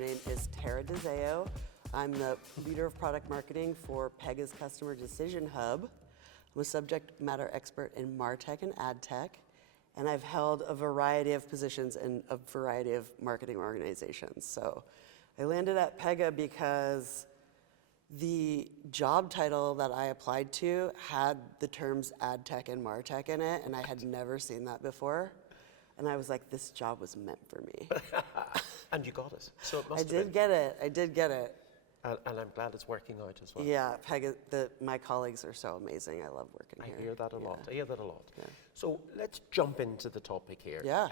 name is 𝐀𝐰𝐚𝐫𝐬. I'm the leader of product marketing for Pega's Customer Decision Hub. I'm a subject matter expert in MarTech and AdTech, and I've held a variety of positions in a variety of marketing organizations. So I landed at Pega because the job title that I applied to had the terms AdTech and MarTech in it, and I had never seen that before. And I was like, this job was meant for me. And you got it. So it must I did get it. I did get it. And I'm glad it's working out as well. Yeah, Pega, my colleagues are so amazing. I love working here. I hear that a lot. I hear that a lot. Yeah. So let's jump into the topic here. Yeah.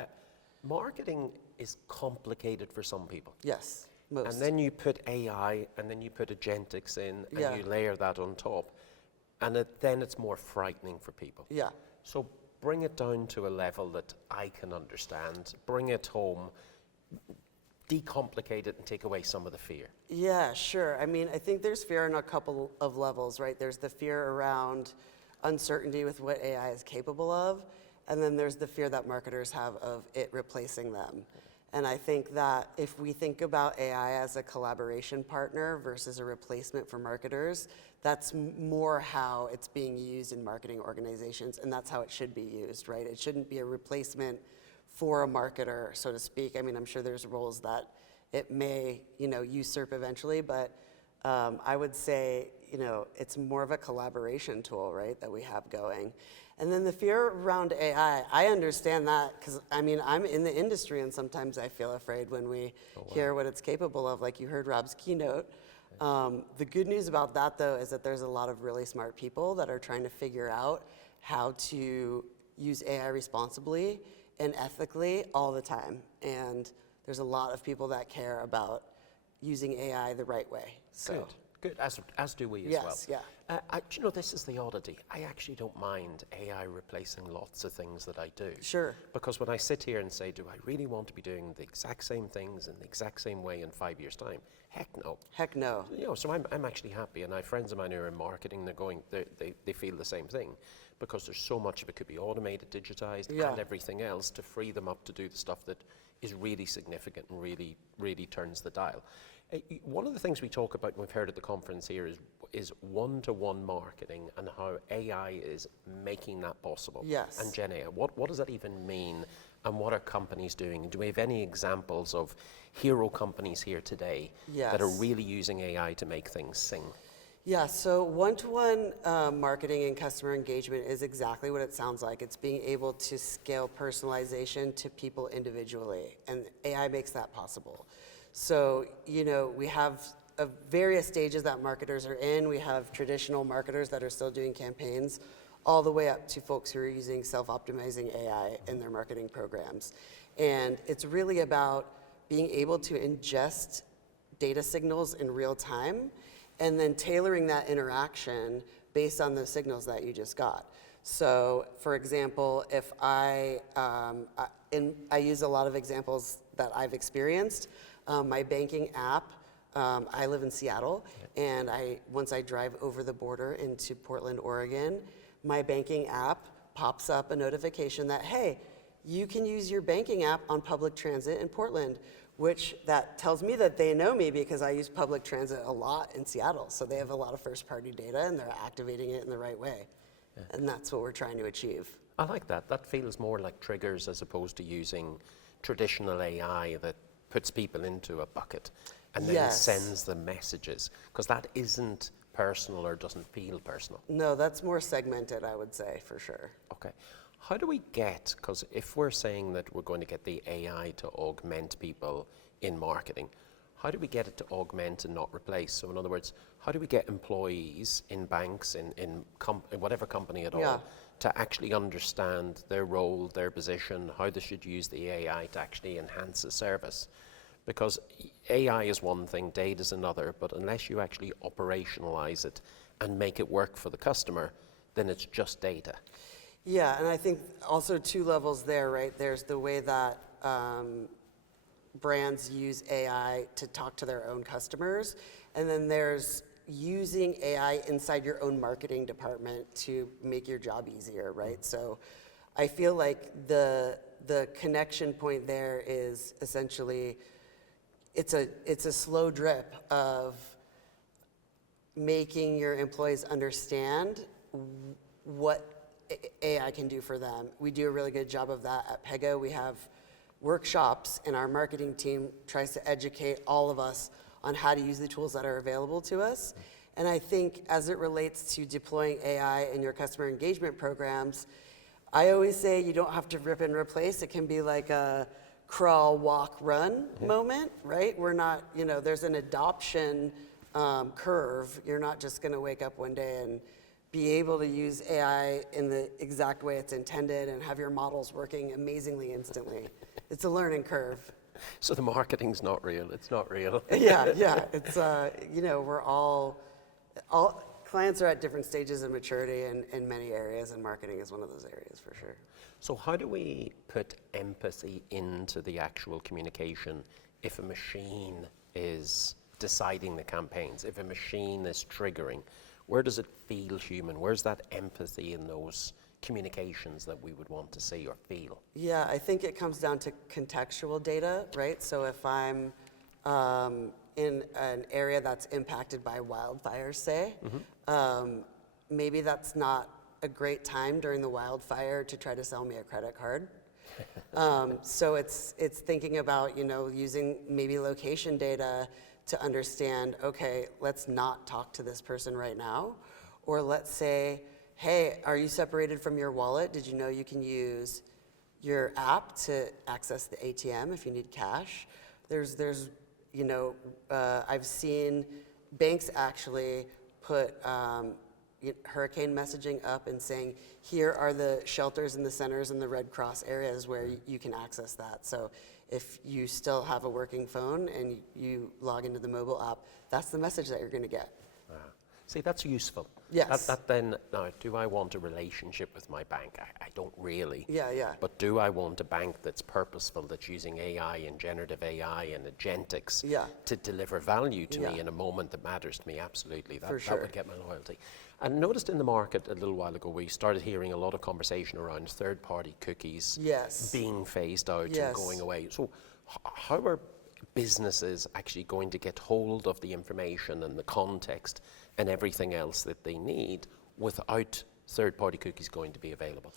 Marketing is complicated for some people. Yes, most. And then you put AI, and then you put Agentics in, and you layer that on top. And then it's more frightening for people. Yeah. So bring it down to a level that I can understand. Bring it home. Decomplicate it and take away some of the fear. Yeah, sure. I mean, I think there's fear on a couple of levels, right? There's the fear around uncertainty with what AI is capable of, and then there's the fear that marketers have of it replacing them. And I think that if we think about AI as a collaboration partner versus a replacement for marketers, that's more how it's being used in marketing organizations, and that's how it should be used, right? It shouldn't be a replacement for a marketer, so to speak. I mean, I'm sure there's roles that it may, usurp eventually, but I would say, it's more of a collaboration tool, right, that we have going. And then the fear around AI, I understand that because, I'm in the industry and sometimes I feel afraid when we hear what it's capable of, like you heard Rob's keynote. The good news about that, though, is that there's a lot of really smart people that are trying to figure out how to use AI responsibly and ethically all the time. And there's a lot of people that care about using AI the right way. So. Good. As do we as well. Yes, yeah. This is the oddity. I actually don't mind AI replacing lots of things that I do. Sure. Because when I sit here and say, do I really want to be doing the exact same things in the exact same way in 5 years' time? Heck no. Heck no. So I'm actually happy, and I have friends of mine who are in marketing. They feel the same thing, because there's so much of it could be automated, digitized, and everything else to free them up to do the stuff that is really significant and really, really turns the dial. One of the things we talk about, and we've heard at the conference here, is one-to-one marketing and how AI is making that possible. Yes. And Gen AI, what does that even mean, and what are companies doing? Do we have any examples of hero companies here today that are really using AI to make things sing? Yeah, so one-to-one marketing and customer engagement is exactly what it sounds like. It's being able to scale personalization to people individually, and AI makes that possible. So, we have various stages that marketers are in. We have traditional marketers that are still doing campaigns, all the way up to folks who are using self-optimizing AI in their marketing programs. And it's really about being able to ingest data signals in real time and then tailoring that interaction based on the signals that you just got. So, for example, if I use a lot of examples that I've experienced. My banking app, I live in Seattle, and once I drive over the border into Portland, Oregon, my banking app pops up a notification that, hey, you can use your banking app on public transit in Portland, which that tells me that they know me because I use public transit a lot in Seattle. So they have a lot of first-party data, and they're activating it in the right way. Yeah. And that's what we're trying to achieve. I like that. That feels more like triggers as opposed to using traditional AI that puts people into a bucket and then sends them messages, because that isn't personal or doesn't feel personal. No, that's more segmented, I would say, for sure. Okay. How do we get, because if we're saying that we're going to get the AI to augment people in marketing, how do we get it to augment and not replace? So in other words, how do we get employees in banks, in whatever company at all, to actually understand their role, their position, how they should use the AI to actually enhance the service? Because AI is one thing, data is another, but unless you actually operationalize it and make it work for the customer, then it's just data. Yeah, and I think also two levels there, right? There's the way that brands use AI to talk to their own customers, and then there's using AI inside your own marketing department to make your job easier, right? So I feel like the connection point there is essentially it's a slow drip of making your employees understand what AI can do for them. We do a really good job of that at Pega. We have workshops, and our marketing team tries to educate all of us on how to use the tools that are available to us. And I think as it relates to deploying AI in your customer engagement programs, I always say you don't have to rip and replace. It can be like a crawl, walk, run moment, right? We're not, there's an adoption curve. You're not just going to wake up one day and be able to use AI in the exact way it's intended and have your models working amazingly instantly. It's a learning curve. So the marketing's not real. It's not real. Yeah. It's, we're all clients are at different stages of maturity in many areas, and marketing is one of those areas for sure. So how do we put empathy into the actual communication if a machine is deciding the campaigns, if a machine is triggering? Where does it feel human? Where's that empathy in those communications that we would want to see or feel? Yeah, I think it comes down to contextual data, right? So if I'm in an area that's impacted by wildfires, say, maybe that's not a great time during the wildfire to try to sell me a credit card. So it's thinking about, using maybe location data to understand, okay, let's not talk to this person right now. Or let's say, hey, are you separated from your wallet? Did you know you can use your app to access the ATM if you need cash? I've seen banks actually put hurricane messaging up and saying, here are the shelters and the centers and the Red Cross areas where you can access that. So if you still have a working phone and you log into the mobile app, that's the message that you're going to get. See, that's useful. Yes. Now, do I want a relationship with my bank? I don't really. Yeah. But do I want a bank that's purposeful, that's using AI and generative AI and agentics to deliver value to me in a moment that matters to me? Absolutely. That would get my loyalty. And noticed in the market a little while ago, we started hearing a lot of conversation around third-party cookies being phased out and going away. So how are businesses actually going to get hold of the information and the context and everything else that they need without third-party cookies going to be available?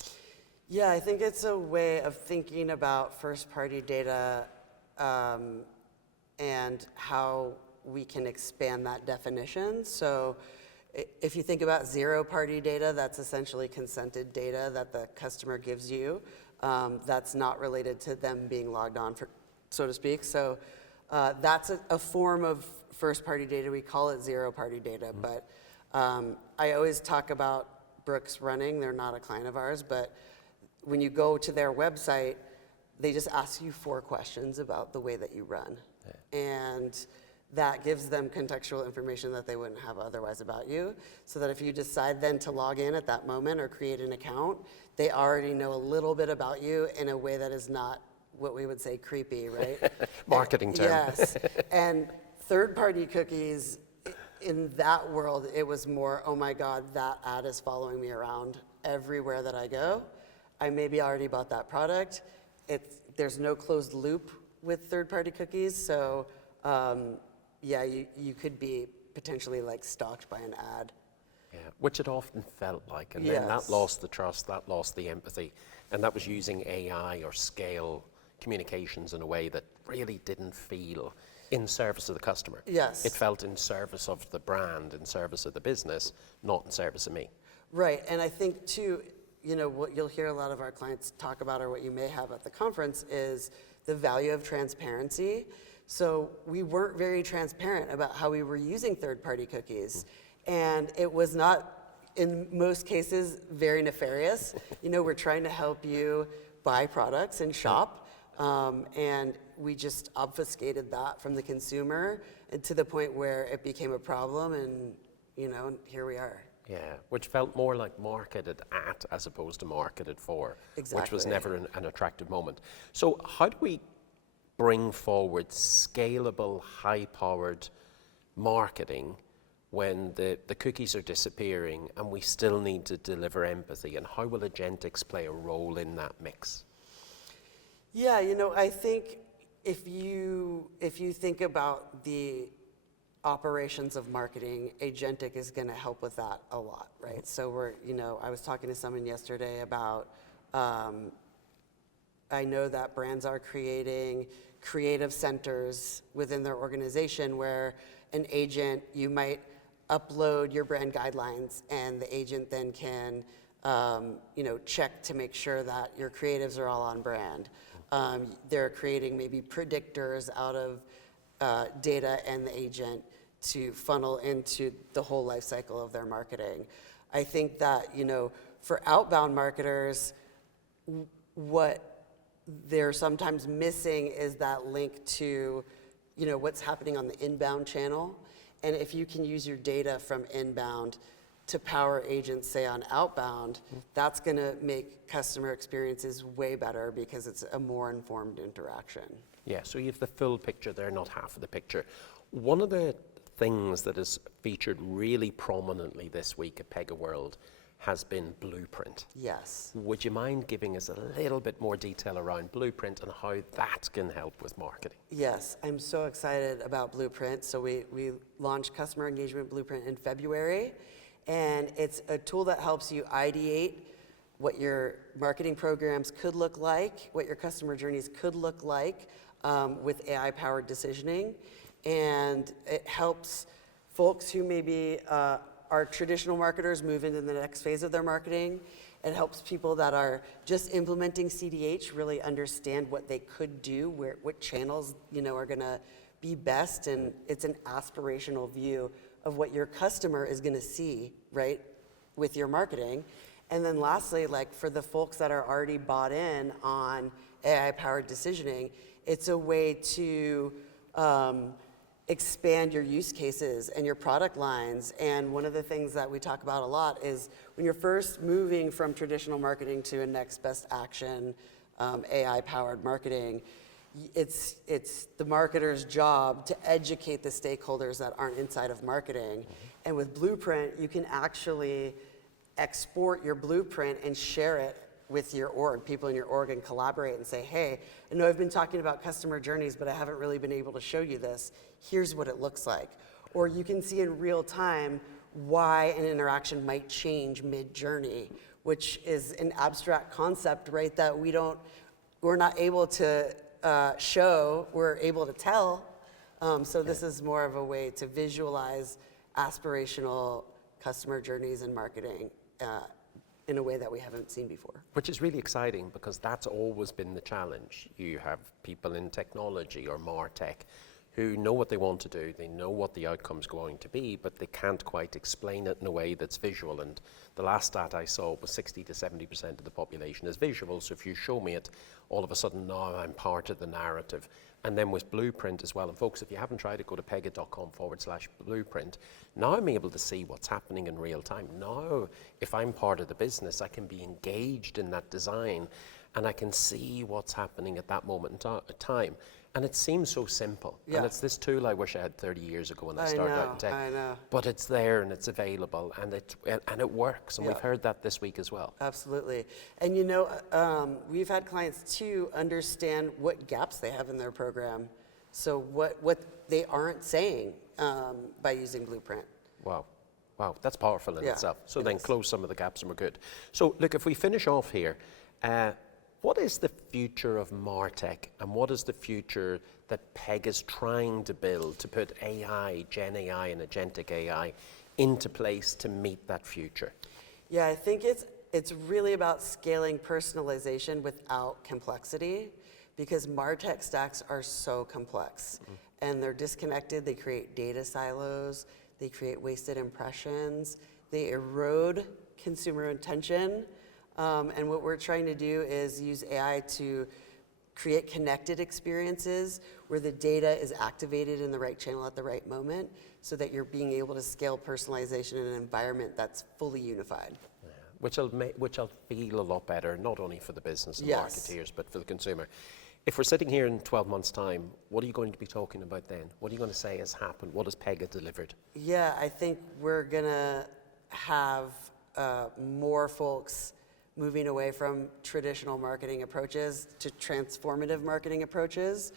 Yeah, I think it's a way of thinking about first-party data and how we can expand that definition. So if you think about zero-party data, that's essentially consented data that the customer gives you. That's not related to them being logged on, so to speak. So that's a form of first-party data. We call it zero-party data. But I always talk about Brooks Running. They're not a client of ours. But when you go to their website, they just ask you 4 questions about the way that you run. And that gives them contextual information that they wouldn't have otherwise about you, so that if you decide then to log in at that moment or create an account, they already know a little bit about you in a way that is not what we would say creepy, right? Marketing term. Yes. And third-party cookies, in that world, it was more, oh my God, that ad is following me around everywhere that I go. I maybe already bought that product. There's no closed loop with third-party cookies, so you could be potentially like stalked by an ad. Yeah, which it often felt like, and then that lost the trust, that lost the empathy, and that was using AI or scale communications in a way that really didn't feel in service of the customer. Yes. It felt in service of the brand, in service of the business, not in service of me. Right, and I think too, what you'll hear a lot of our clients talk about, or what you may have at the conference, is the value of transparency. So we weren't very transparent about how we were using third-party cookies. And it was not, in most cases, very nefarious. We're trying to help you buy products and shop. And we just obfuscated that from the consumer, and to the point where it became a problem, and here we are. Yeah, which felt more like marketed at as opposed to marketed for, which was never an attractive moment. So how do we bring forward scalable, high-powered marketing when the cookies are disappearing and we still need to deliver empathy? And how will Agentics play a role in that mix? Yeah, I think if you think about the operations of marketing, Agentic is going to help with that a lot, right? So I was talking to someone yesterday about, I know that brands are creating creative centers within their organization where an agent, you might upload your brand guidelines and the agent then can, check to make sure that your creatives are all on brand. They're creating maybe predictors out of data and the agent to funnel into the whole life cycle of their marketing. I think that, for outbound marketers, what they're sometimes missing is that link to, what's happening on the inbound channel. And if you can use your data from inbound to power agents, say on outbound, that's going to make customer experiences way better because it's a more informed interaction. Yeah, so you have the full picture there, not half of the picture. One of the things that is featured really prominently this week at Pega World has been Blueprint. Yes. Would you mind giving us a little bit more detail around Blueprint and how that can help with marketing? Yes, I'm so excited about Blueprint. So we launched Customer Engagement Blueprint in February, and it's a tool that helps you ideate what your marketing programs could look like, what your customer journeys could look like with AI-powered decisioning. And it helps folks who maybe are traditional marketers move into the next phase of their marketing. It helps people that are just implementing CDH really understand what they could do, what channels are going to be best, and it's an aspirational view of what your customer is going to see, right, with your marketing. And then lastly, like for the folks that are already bought in on AI-powered decisioning, it's a way to expand your use cases and your product lines. And one of the things that we talk about a lot is when you're first moving from traditional marketing to a next best action, AI-powered marketing, it's the marketer's job to educate the stakeholders that aren't inside of marketing. And with Blueprint, you can actually export your blueprint and share it with your org, people in your org, and collaborate and say, hey, I know I've been talking about customer journeys, but I haven't really been able to show you this. Here's what it looks like. Or you can see in real time why an interaction might change mid-journey, which is an abstract concept, right, that we're not able to show, we're able to tell. So this is more of a way to visualize aspirational customer journeys and marketing in a way that we haven't seen before. Which is really exciting because that's always been the challenge. You have people in technology or MarTech who know what they want to do, they know what the outcome's going to be, but they can't quite explain it in a way that's visual. And the last stat I saw was 60 to 70% of the population is visual. So if you show me it, all of a sudden now I'm part of the narrative. And then with Blueprint as well. And folks, if you haven't tried it, go to pega.com/blueprint. Now I'm able to see what's happening in real time. Now, if I'm part of the business, I can be engaged in that design and I can see what's happening at that moment in time. And it seems so simple. Yeah. And it's this tool I wish I had 30 years ago when I started out in tech. I know. But it's there and it's available and it works. And we've heard that this week as well. Absolutely. And we've had clients too understand what gaps they have in their program. So what they aren't saying by using Blueprint. Wow. Wow, that's powerful in itself. So then is. close some of the gaps and we're good. So look, if we finish off here, what is the future of MarTech and what is the future that Pega is trying to build to put AI, Gen AI and Agentic AI into place to meet that future? Yeah, I think it's really about scaling personalization without complexity because MarTech stacks are so complex and they're disconnected. They create data silos, they create wasted impressions, they erode consumer intention. And what we're trying to do is use AI to create connected experiences where the data is activated in the right channel at the right moment so that you're being able to scale personalization in an environment that's fully unified. Yeah. Which will feel a lot better, not only for the business and marketeers, but for the consumer. If we're sitting here in 12 months' time, what are you going to be talking about then? What are you going to say has happened? What has Pega delivered? Yeah, I think we're going to have more folks moving away from traditional marketing approaches to transformative marketing approaches,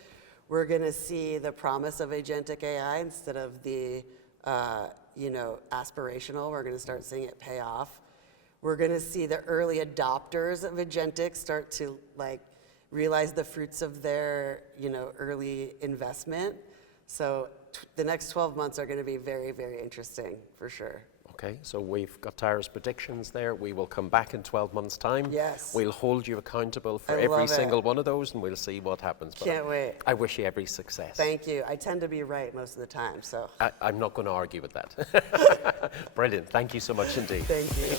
We're going to see the promise of agentic AI instead of the, aspirational. We're going to start seeing it pay off. We're going to see the early adopters of agentic start to realize the fruits of their, early investment. So the next 12 months are going to be very, very interesting for sure. Okay, so we've got Tara's predictions there. We will come back in 12 months' time. Yes. We'll hold you accountable for I every love single it. one of those, and we'll see what happens. But Can't wait. I wish you every success. Thank you. I tend to be right most of the time, so. I'm not going to argue with that. Brilliant. Thank you so much indeed. Thank you.